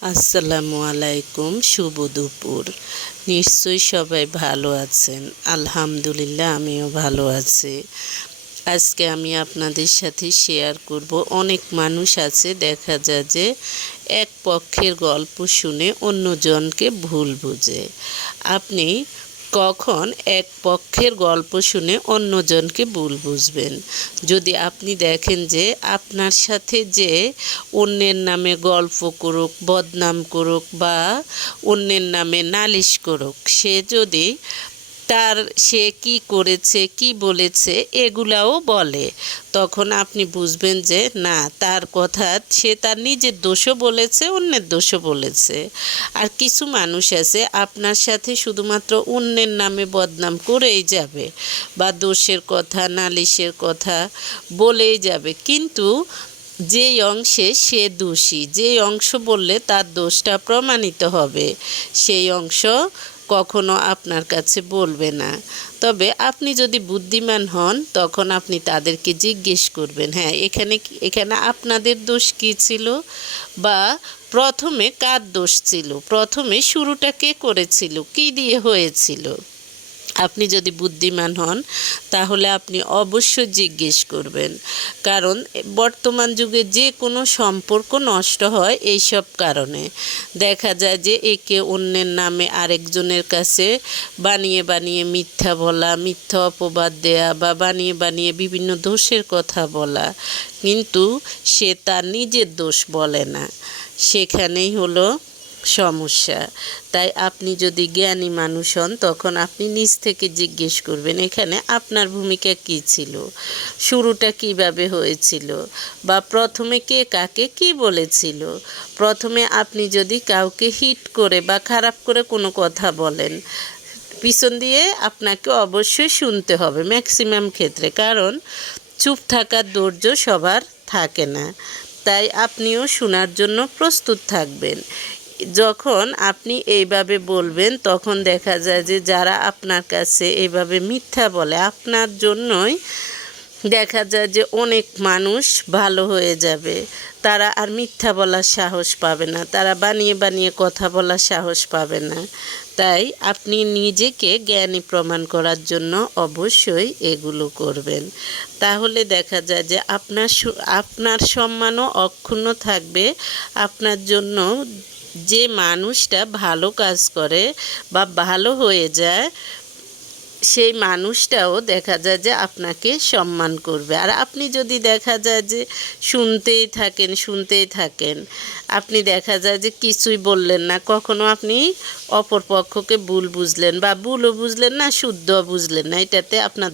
আসসালামু আলাইকুম, শুভ দুপুর। নিশ্চয়ই সবাই ভালো আছেন। আলহামদুলিল্লাহ, আমিও ভালো আছি। আজকে আমি আপনাদের সাথে শেয়ার করব। অনেক মানুষ আছে, দেখা যায় যে এক পক্ষের গল্প শুনে অন্যজনকে ভুল বুঝে। আপনি কখন এক পক্ষের গল্প শুনে অন্যজনকে ভুল বুঝবেন। যদি আপনি দেখেন যে আপনার সাথে যে অন্যের নামে গল্প করুক, বদনাম করুক বা অন্যের নামে নালিশ করুক, সে যদি তার সে কি করেছে, কি বলেছে, এগুলাও বলে। তখন আপনি বুঝবেন যে, না, তার কথা সে তার নিজের দোষও বলেছে, অন্যের দোষও বলেছে। আর কিছু মানুষ আছে, আপনার সাথে শুধুমাত্র অন্যের নামে বদনাম করেই যাবে বা দোষের কথা, নালিশের কথা বলেই যাবে। কিন্তু যে অংশে সে দোষী যে অংশ বললে তার দোষটা প্রমাণিত হবে, সেই অংশ কখনো আপনার কাছে বলবে না। তবে আপনি যদি বুদ্ধিমান হন, তখন আপনি তাদেরকে জিজ্ঞেস করবেন হ্যাঁ এখানে এখানে আপনাদের দোষ কী ছিল? বা প্রথমে কার দোষ ছিল? প্রথমে শুরুটা কে করেছিল? কী দিয়ে হয়েছিল? আপনি যদি বুদ্ধিমান হন, তাহলে আপনি অবশ্যই জিজ্ঞেস করবেন। কারণ, বর্তমান যুগে যে কোনো সম্পর্ক নষ্ট হয় এই সব কারণে। দেখা যায় যে একে অন্যের নামে আরেকজনের কাছে বানিয়ে বানিয়ে মিথ্যা বলা, মিথ্যা অপবাদ দেয়া বা বানিয়ে বানিয়ে বিভিন্ন দোষের কথা বলা। কিন্তু সে তার নিজের দোষ বলে না। সেখানেই হলো সমস্যা। তাই আপনি যদি জ্ঞানী মানুষ হন, তখন আপনি নিজ থেকে জিজ্ঞেস করবেন, এখানে আপনার ভূমিকা কী ছিল? শুরুটা কীভাবে হয়েছিল? বা প্রথমে কে কাকে কি বলেছিল? প্রথমে আপনি যদি কাউকে হিট করে বা খারাপ করে কোনো কথা বলেন, পিছন দিয়ে আপনাকে অবশ্যই শুনতে হবে ম্যাক্সিমাম ক্ষেত্রে। কারণ চুপ থাকার ধৈর্য সবার থাকে না। তাই আপনিও শোনার জন্য প্রস্তুত থাকবেন। যখন আপনি এইভাবে বলবেন, তখন দেখা যায় যে যারা আপনার কাছে এইভাবে মিথ্যা বলে, আপনার জন্যই দেখা যায় যে অনেক মানুষ ভালো হয়ে যাবে। তারা আর মিথ্যা বলার সাহস পাবে না, তারা বানিয়ে বানিয়ে কথা বলার সাহস পাবে না। তাই আপনি নিজেকে জ্ঞানী প্রমাণ করার জন্য অবশ্যই এগুলো করবেন। তাহলে দেখা যায় যে আপনার আপনার সম্মানও অক্ষুণ্ণ থাকবে, আপনার জন্য যে মানুষটা ভালো কাজ করে বা ভালো হয়ে যায়, সেই মানুষটাও দেখা যায় যে আপনাকে সম্মান করবে। আর আপনি যদি দেখা যায় যে শুনতেই থাকেন শুনতেই থাকেন, আপনি দেখা যায় যে কিছুই বললেন না, কখনো আপনি অপর পক্ষকে ভুল বুঝলেন বা ভুলও বুঝলেন না শুদ্ধ বুঝলেন না, এটাতে আপনার